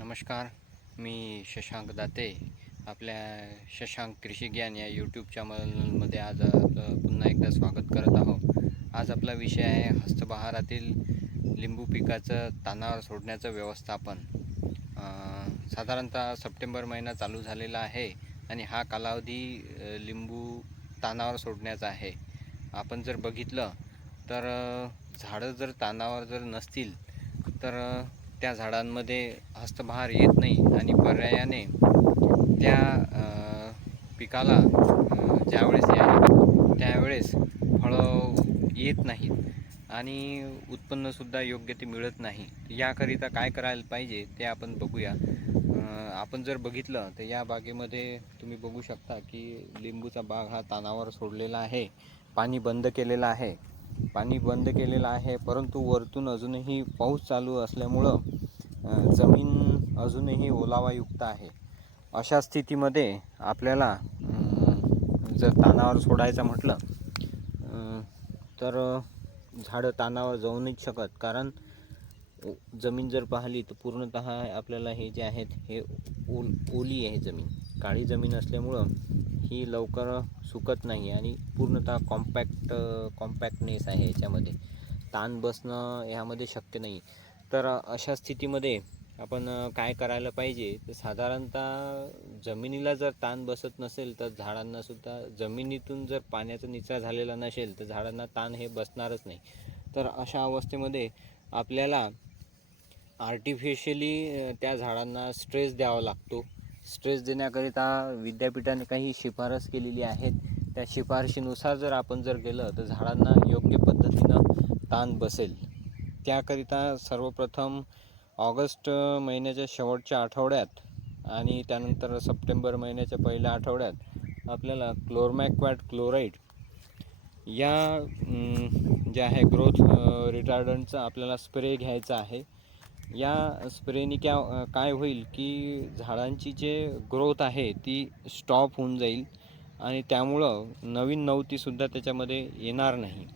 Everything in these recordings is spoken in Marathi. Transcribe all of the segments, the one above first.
नमस्कार मी शशांक दाते आपल्या शशांक कृषी ज्ञान या यूट्यूब चॅनलमध्ये आज आपलं पुन्हा एकदा स्वागत करत आहोत. आज आपला विषय आहे हस्तबहारातील लिंबू पिकाचं तानावर सोडण्याचं व्यवस्थापन. साधारणतः सप्टेंबर महिना चालू झालेला आहे आणि हा कालावधी लिंबू तानावर सोडण्याचा आहे. आपण जर बघितलं तर झाडं जर तानावर जर नसतील तर त्या झाडांमध्ये हस्तभार येत नाही आणि पर्यायाने त्या पिकाला ज्यावेळेस त्यावेळेस फळं येत नाहीत आणि उत्पन्नसुद्धा योग्य ते मिळत नाही. याकरिता काय करायला पाहिजे ते आपण बघूया. आपण जर बघितलं तर या बागेमध्ये तुम्ही बघू शकता की लिंबूचा बाग हा तानावर सोडलेला आहे पाणी बंद केलेलं आहे. पाणी बंद केलेलं आहे. परंतु वरतून अजूनही पाऊस चालू असल्यामुळं जमीन अजूनही ओलावायुक्त आहे. अशा स्थितीमध्ये आपल्याला जर तानावर सोडायचं म्हटलं तर झाडं तानावर जाऊ नाहीच शकत. कारण जमीन जर पाहिली तर पूर्णतः आपल्याला हे जे आहेत हे ओल ओली आहे जमीन. काळी जमीन असल्यामुळं ही लवकर सुकत नाही आणि पूर्णतः कॉम्पॅक्ट कॉम्पॅक्टनेस आहे याच्यामध्ये. ताण बसणं ह्यामध्ये शक्य नाही. तर अशा स्थितीमध्ये आपण काय करायला पाहिजे? तर साधारणतः जमिनीला जर ताण बसत नसेल तर झाडांनासुद्धा जमिनीतून जर पाण्याचा निचरा झालेला नसेल तर झाडांना ताण हे बसणारच नाही. तर अशा अवस्थेमध्ये आपल्याला आर्टिफिशियली त्या झाडांना स्ट्रेस द्यावा लागतो. स्ट्रेस देण्याकरिता विद्यापीठाने काही शिफारस केलेली आहेत. त्या शिफारशीनुसार जर आपण जर गेलं तर झाडांना योग्य पद्धतीनं ताण बसेल. त्याकरिता सर्वप्रथम ऑगस्ट महिन्याच्या शेवटच्या आठवड्यात आणि त्यानंतर सप्टेंबर महिन्याच्या पहिल्या आठवड्यात आपल्याला क्लोरमॅक्वॅट क्लोराईड या ज्या जे आहे ग्रोथ रिटार्डंटचा आपल्याला स्प्रे घ्यायचा आहे. या स्प्रेने क्या काय होईल की झाडांची जे ग्रोथ आहे ती स्टॉप होऊन जाईल आणि त्यामुळं नवीन नवतीसुद्धा त्याच्यामध्ये येणार नाही.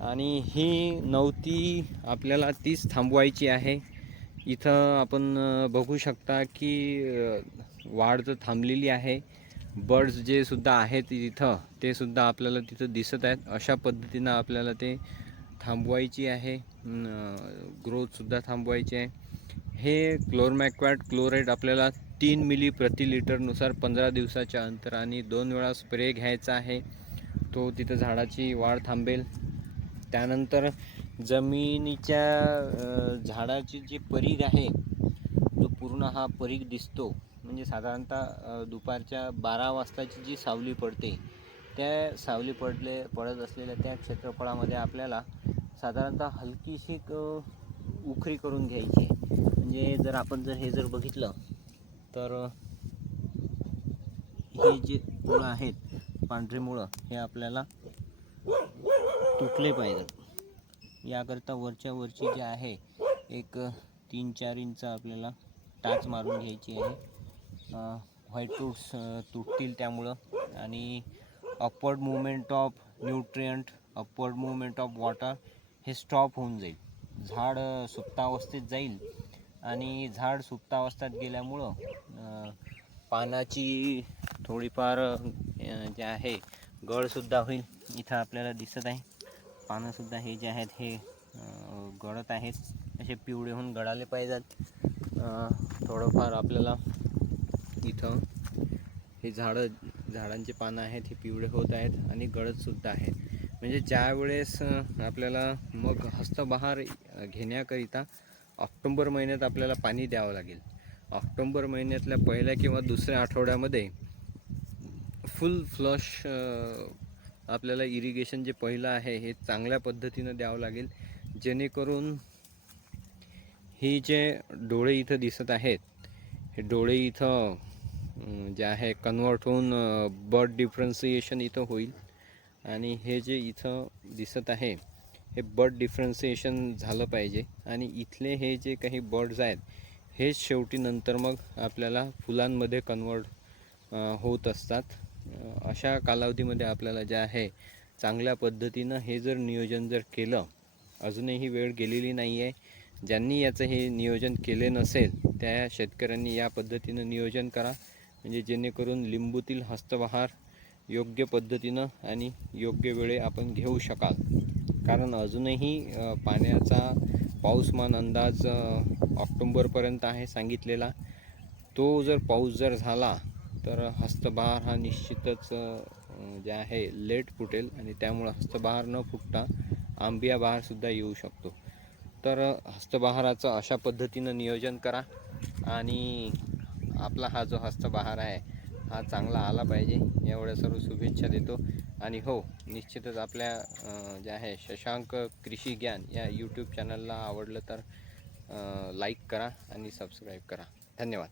आणि ही नवती आपल्याला तीच थांबवायची आहे. इथं आपण बघू शकता की वाढ तर थांबलेली आहे. बर्ड्स जे सुद्धा आहेत इथं ते सुद्धा आपल्याला तिथं दिसत आहेत. अशा पद्धतीनं आपल्याला ते थांबवायची आहे. ग्रोथसुद्धा थांबवायची आहे. हे क्लोरमॅक्वॅट क्लोराईड आपल्याला तीन मिली प्रति लिटरनुसार पंधरा दिवसाच्या अंतराने दोन वेळा स्प्रे घ्यायचा आहे. तो तिथं झाडाची वाढ थांबेल. त्यानंतर जमिनीच्या झाडाची जी परीघ आहे तो पूर्ण हा परीघ दिसतो म्हणजे साधारणतः दुपारच्या बारा वाजताची जी सावली पडते त्या सावली पडले पडत असलेल्या त्या क्षेत्रफळामध्ये आपल्याला साधारणतः हलकीशी उखरी करून घ्यायची म्हणजे जर आपण जर हे जर बघितलं तर हे जे मुळं आहेत पांढरी मुळं हे आपल्याला तुटले पाहिजेत याकरता वरच्या वरची जे आहे एक तीन चार इंच आपल्याला टाच मारून घ्यायची आहे. व्हाईट रूट्स तुटतील त्यामुळं. आणि upward movement of nutrient upward movement of water हे स्टॉप होऊन जाईल. झाड सुप्तावस्थेत जाईल. आणि झाड सुप्तावस्थेत गेल्यामुळं पानाची थोडीफार जे आहे गळसुद्धा होईल. इथं आपल्याला दिसत आहे. पानंसुद्धा हे जे आहेत हे गळत आहेत. असे पिवळे होऊन गळाले पाहिजेत. थोडंफार आपल्याला इथं हे झाडं झाडांचे पानं आहेत हे पिवळे होत आहेत आणि गळतसुद्धा आहेत म्हणजे ज्या वेळेस आपल्याला मग हस्तबहार घेण्याकरिता ऑक्टोंबर महिन्यात आपल्याला पाणी द्यावं लागेल. ऑक्टोंबर महिन्यातल्या पहिल्या किंवा दुसऱ्या आठवड्यामध्ये फुल फ्लश आपल्याला इरिगेशन जे पहिलं आहे हे चांगल्या पद्धतीनं द्यावं लागेल. जेणेकरून ही जे डोळे इथं दिसत आहेत हे डोळे इथं जे आहे कन्वर्ट होऊन बर्ड डिफरन्सिएशन इथं होईल. आणि हे जे इथं दिसत आहे हे बर्ड डिफरन्सिएशन झालं पाहिजे. आणि इथले हे जे काही बर्ड्स आहेत हेच शेवटी नंतर मग आपल्याला फुलांमध्ये कन्वर्ट होत असतात. अशा कालावधीमध्ये आपल्याला जे आहे चांगल्या पद्धतीनं हे जर नियोजन जर केलं अजूनही वेळ गेलेली नाही आहे ज्यांनी याचं हे नियोजन केले नसेल त्या शेतकऱ्यांनी या पद्धतीनं नियोजन करा. म्हणजे जेणेकरून लिंबूतील हस्तबहार योग्य पद्धतीनं आणि योग्य वेळे आपण घेऊ शकाल. कारण अजूनही पाण्याचा पाऊसमान अंदाज ऑक्टोंबरपर्यंत आहे सांगितलेला. तो जर पाऊस जर झाला तर हस्तबहार हा निश्चितच जे आहे लेट फुटेल आणि त्यामुळं हस्तबहार न फुटता आंबिया बहारसुद्धा येऊ शकतो. तर हस्तबहाराचं अशा पद्धतीनं नियोजन करा आणि आपला हा जो हस्तबहार आहे हा चांगला आला पाहिजे. एवढ्या सर्व शुभेच्छा देतो. आणि हो निश्चितच आपल्या जे आहे शशांक कृषी ज्ञान या यूट्यूब चॅनलला आवडलं तर लाईक करा आणि सबस्क्राईब करा. धन्यवाद.